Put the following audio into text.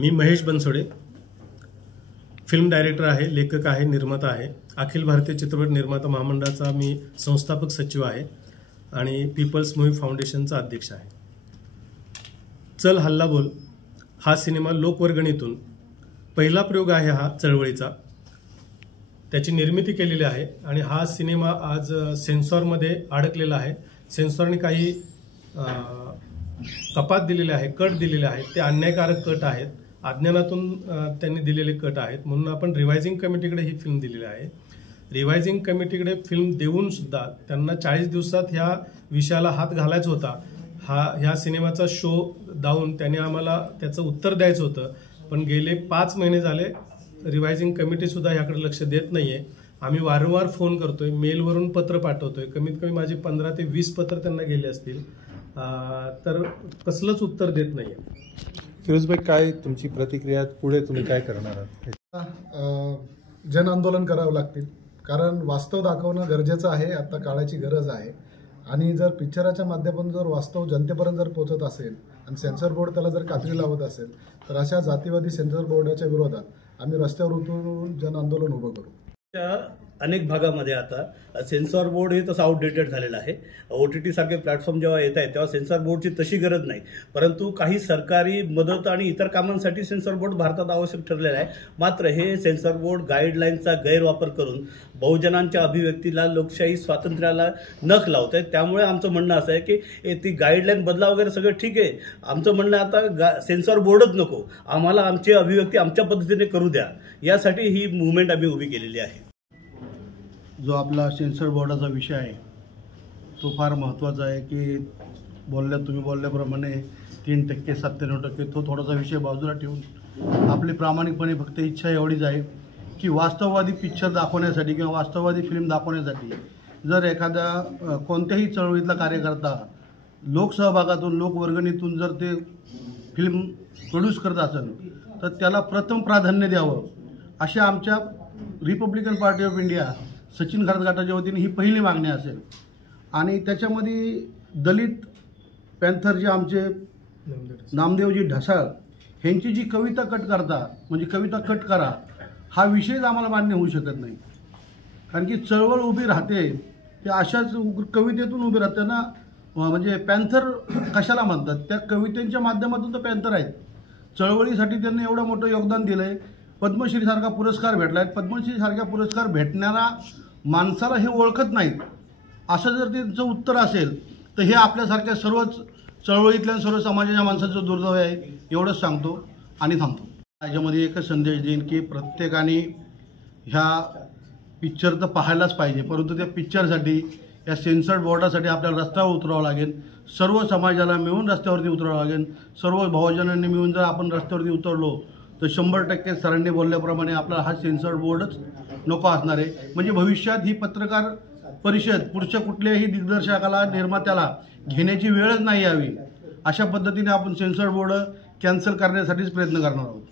मी Mahesh Bansode, film director आहे, लेखक आहे, निर्माता आहे। अखिल भारतीय चित्रपट निर्माता महामंडळाचा मी संस्थापक सचिव आहे आणि पीपल्स मूव्ही फाउंडेशनचा अध्यक्ष आहे। चल हल्ला बोल हा सिनेमा लोकवर्गणीतून पहिला प्रयोग आहे हा चळवळीचा। त्याची निर्मिती केलेली आहे आणि हा सिनेमा आज सेन्सॉरमध्ये अडकलेला आहे। सेन्सॉरने काही कपात दिलेले आहे, कट दिलेले आहेत, ते अन्यायकारक कट आहेत, अज्ञानातून त्यांनी दिलेले कट आहेत। म्हणून आपण रिवायझिंग कमिटीकडे ही फिल्म दिलेली आहे। रिवायझिंग कमिटीकडे फिल्म देऊन सुद्धा त्यांना 40 दिवसात ह्या विषयाला हात घालायचा होता। ह्या सिनेमाचा शो दावून त्यांनी आम्हाला त्याचं उत्तर द्यायचं होतं, पण गेले 5 महिने झाले रिवायझिंग कमिटी सुद्धा याकडे लक्ष देत नाहीये। आम्ही वारंवार फोन करतोय, मेलवरून पत्र पाठवतोय, कमीत कमी माझे 15 ते 20 पत्र त्यांना गेले असतील, तर कसलंच उत्तर देत नाहीये। फिरोजभाई, काय तुमची प्रतिक्रिया, पुढे तुम्ही काय करणार आहात? जन आंदोलन करावं लागतील, कारण वास्तव दाखवणं गरजेचं आहे, आता काळाची गरज आहे। आणि जर पिक्चराच्या माध्यमातून जर वास्तव जनतेपर्यंत जर पोहोचत असेल आणि सेन्सर बोर्ड त्याला जर कात्री लावत असेल, तर अशा जातीवादी सेन्सर बोर्डाच्या विरोधात आम्ही रस्त्यावर उतरून जन आंदोलन उभं करू। अनेक भागामध्ये आता सेन्सॉर बोर्ड हे तसं आउटडेटेड झालेलं आहे। OTT सारखे प्लॅटफॉर्म जेव्हा येत आहेत तेव्हा सेन्सॉर बोर्डची तशी गरज नाही, परंतु काही सरकारी मदत आणि इतर कामांसाठी सेन्सॉर बोर्ड भारतात आवश्यक ठरलेलं आहे। मात्र हे सेन्सॉर बोर्ड गाईडलाईनचा गैरवापर करून बहुजनांच्या अभिव्यक्तीला, लोकशाही स्वातंत्र्याला नख लावत आहेत। त्यामुळे आमचं म्हणणं असं आहे की ती गाईडलाईन बदला वगैरे सगळं ठीक आहे, आमचं म्हणणं आता सेन्सॉर बोर्डच नको, आम्हाला आमची अभिव्यक्ती आमच्या पद्धतीने करू द्या, यासाठी ही मुवमेंट आम्ही उभी केलेली आहे। जो आपला सेन्सर बोर्डाचा विषय आहे तो फार महत्त्वाचा आहे की तुम्ही बोलल्याप्रमाणे 3% 97% तो थोडासा विषय बाजूला ठेवून आपली प्रामाणिकपणे फक्त इच्छा एवढीच आहे की वास्तववादी पिक्चर दाखवण्यासाठी किंवा वास्तववादी फिल्म दाखवण्यासाठी जर एखादा कोणत्याही चळवळीतला कार्यकर्ता लोकसहभागातून, लोकवर्गणीतून जर ते फिल्म प्रोड्यूस करत असेल तर त्याला प्रथम प्राधान्य द्यावं, अशा आमच्या Republican Party of India Sachin खरडघाटाच्या वतीने ही पहिली मागणी असेल। आणि त्याच्यामध्ये दलित पॅन्थर जे आमचे नामदेवजी ढसाळ ह्यांची जी कविता कट करता, म्हणजे कविता कट करा हा विषयच आम्हाला मान्य होऊ शकत नाही, कारण की चळवळ उभी राहते ते अशाच कवितेतून उभी राहते ना। म्हणजे पॅन्थर कशाला म्हणतात, त्या कवितेच्या माध्यमातून तर पॅन्थर आहेत। चळवळीसाठी त्यांनी एवढं मोठं योगदान दिलं आहे, पद्मश्रीसारखा पुरस्कार भेटला आहे, पद्मश्रीसारखा पुरस्कार भेटणारा माणसाला हे ओळखत नाहीत, असं जर त्यांचं उत्तर असेल तर हे आपल्यासारख्या सर्वच चळवळीतल्या सर्व समाजाच्या माणसाचं दुर्दैव आहे, एवढंच सांगतो आणि थांबतो। याच्यामध्ये एकच संदेश देईन की प्रत्येकाने ह्या पिक्चर तर पाहायलाच पाहिजे, परंतु त्या पिक्चरसाठी, या सेन्सर्ड बोर्डासाठी आपल्याला रस्त्यावर उतरावं लागेल, सर्व समाजाला मिळून रस्त्यावरती उतरावं लागेल। सर्व बहुजनांनी मिळून जर आपण रस्त्यावरती उतरलो तर 100% सरांनी बोलल्याप्रमाणे आपला हा सेन्सॉर बोर्डच नको असणार आहे। म्हणजे भविष्यात ही पत्रकार परिषद पुढच्या कुठल्याही दिग्दर्शकाला, निर्मात्याला घेण्याची वेळच नाही यावी, अशा पद्धतीने आपण सेन्सॉर बोर्ड कॅन्सल करण्यासाठीच प्रयत्न करणार आहोत।